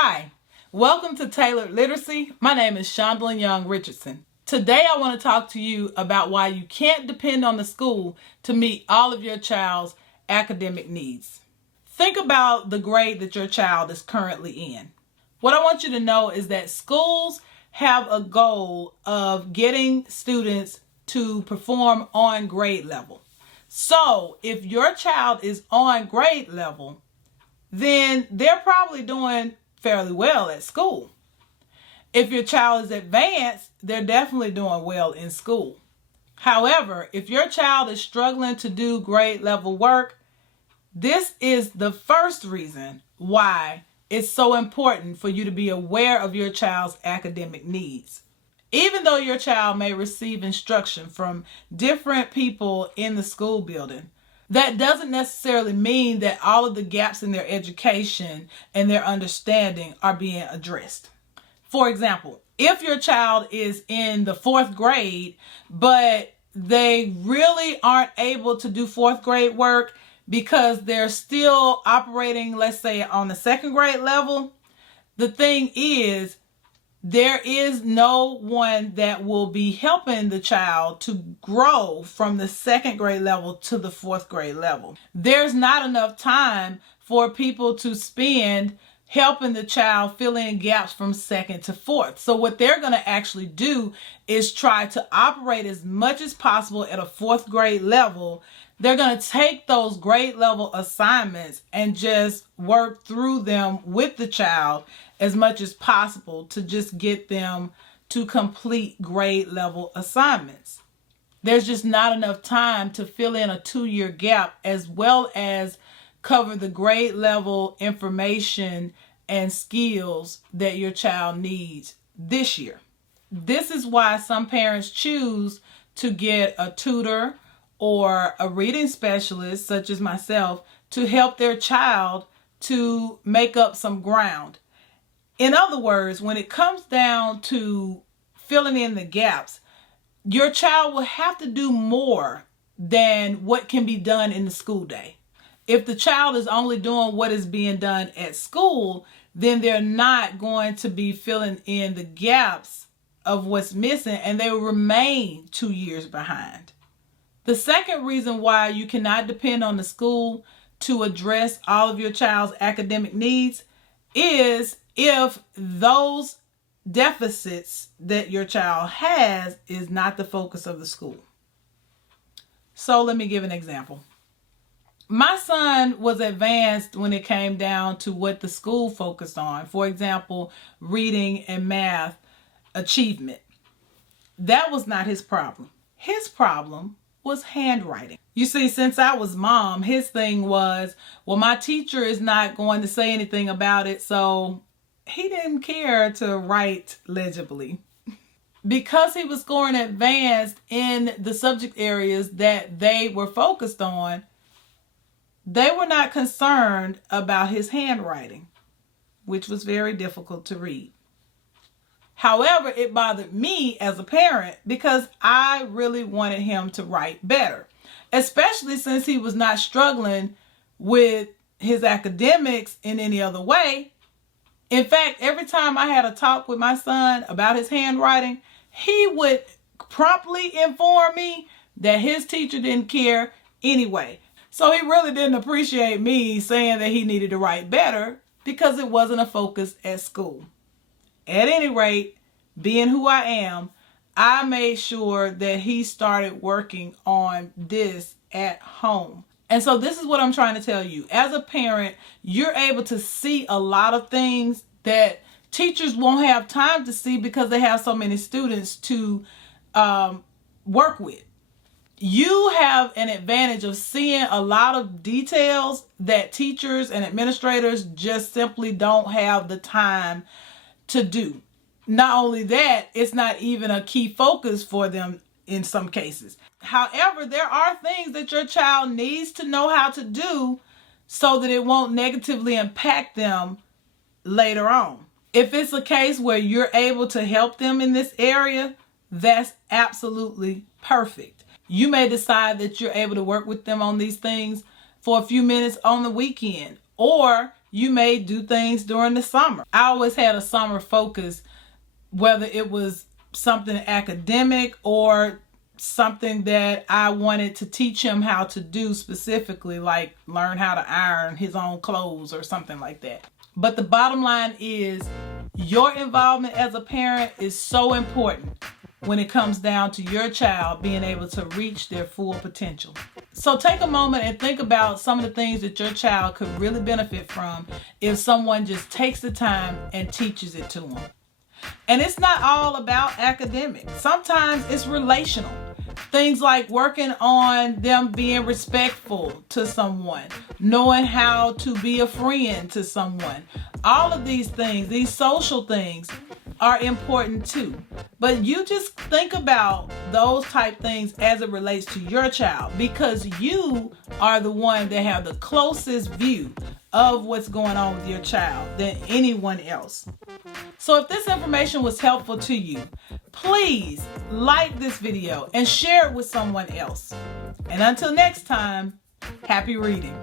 Hi, welcome to Tailored Literacy. My name is Shondalyn Young Richardson. Today I want to talk to you about why you can't depend on the school to meet all of your child's academic needs. Think about the grade that your child is currently in. What I want you to know is that schools have a goal of getting students to perform on grade level. So if your child is on grade level, then they're probably doing fairly well at school. If your child is advanced, they're definitely doing well in school. However, if your child is struggling to do grade level work, this is the first reason why it's so important for you to be aware of your child's academic needs. Even though your child may receive instruction from different people in the school building, that doesn't necessarily mean that all of the gaps in their education and their understanding are being addressed. For example, if your child is in the fourth grade, but they really aren't able to do fourth grade work because they're still operating, let's say, on the second grade level, the thing is, there is no one that will be helping the child to grow from the second grade level to the fourth grade level. There's not enough time for people to spend helping the child fill in gaps from second to fourth. So what they're going to actually do is try to operate as much as possible at a fourth grade level. They're going to take those grade level assignments and just work through them with the child as much as possible to just get them to complete grade level assignments. There's just not enough time to fill in a 2-year gap as well as cover the grade level information and skills that your child needs this year. This is why some parents choose to get a tutor or a reading specialist, such as myself, to help their child to make up some ground. In other words, when it comes down to filling in the gaps, your child will have to do more than what can be done in the school day. If the child is only doing what is being done at school, then they're not going to be filling in the gaps of what's missing, and they will remain 2 years behind. The second reason why you cannot depend on the school to address all of your child's academic needs is if those deficits that your child has is not the focus of the school. So let me give an example. My son was advanced when it came down to what the school focused on. For example, reading and math achievement. That was not his problem. His problem was handwriting. You see, since I was mom, his thing was, well, my teacher is not going to say anything about it, so he didn't care to write legibly. Because he was scoring advanced in the subject areas that they were focused on, they were not concerned about his handwriting, which was very difficult to read. However, it bothered me as a parent because I really wanted him to write better, especially since he was not struggling with his academics in any other way. In fact, every time I had a talk with my son about his handwriting, he would promptly inform me that his teacher didn't care anyway. So he really didn't appreciate me saying that he needed to write better because it wasn't a focus at school. At any rate, being who I am, I made sure that he started working on this at home. And so this is what I'm trying to tell you. As a parent, you're able to see a lot of things that teachers won't have time to see because they have so many students to work with. You have an advantage of seeing a lot of details that teachers and administrators just simply don't have the time to do. Not only that, it's not even a key focus for them in some cases. However, there are things that your child needs to know how to do so that it won't negatively impact them later on. If it's a case where you're able to help them in this area, that's absolutely perfect. You may decide that you're able to work with them on these things for a few minutes on the weekend, or You may do things during the summer. I always had a summer focus, whether it was something academic or something that I wanted to teach him how to do specifically, like learn how to iron his own clothes or something like that. But the bottom line is your involvement as a parent is so important when it comes down to your child being able to reach their full potential. So take a moment and think about some of the things that your child could really benefit from if someone just takes the time and teaches it to them. And it's not all about academics. Sometimes it's relational. Things like working on them being respectful to someone, knowing how to be a friend to someone. All of these things, these social things, are important too. But you just think about those type things as it relates to your child, because you are the one that have the closest view of what's going on with your child than anyone else. So if this information was helpful to you, please like this video and share it with someone else. And until next time, happy reading.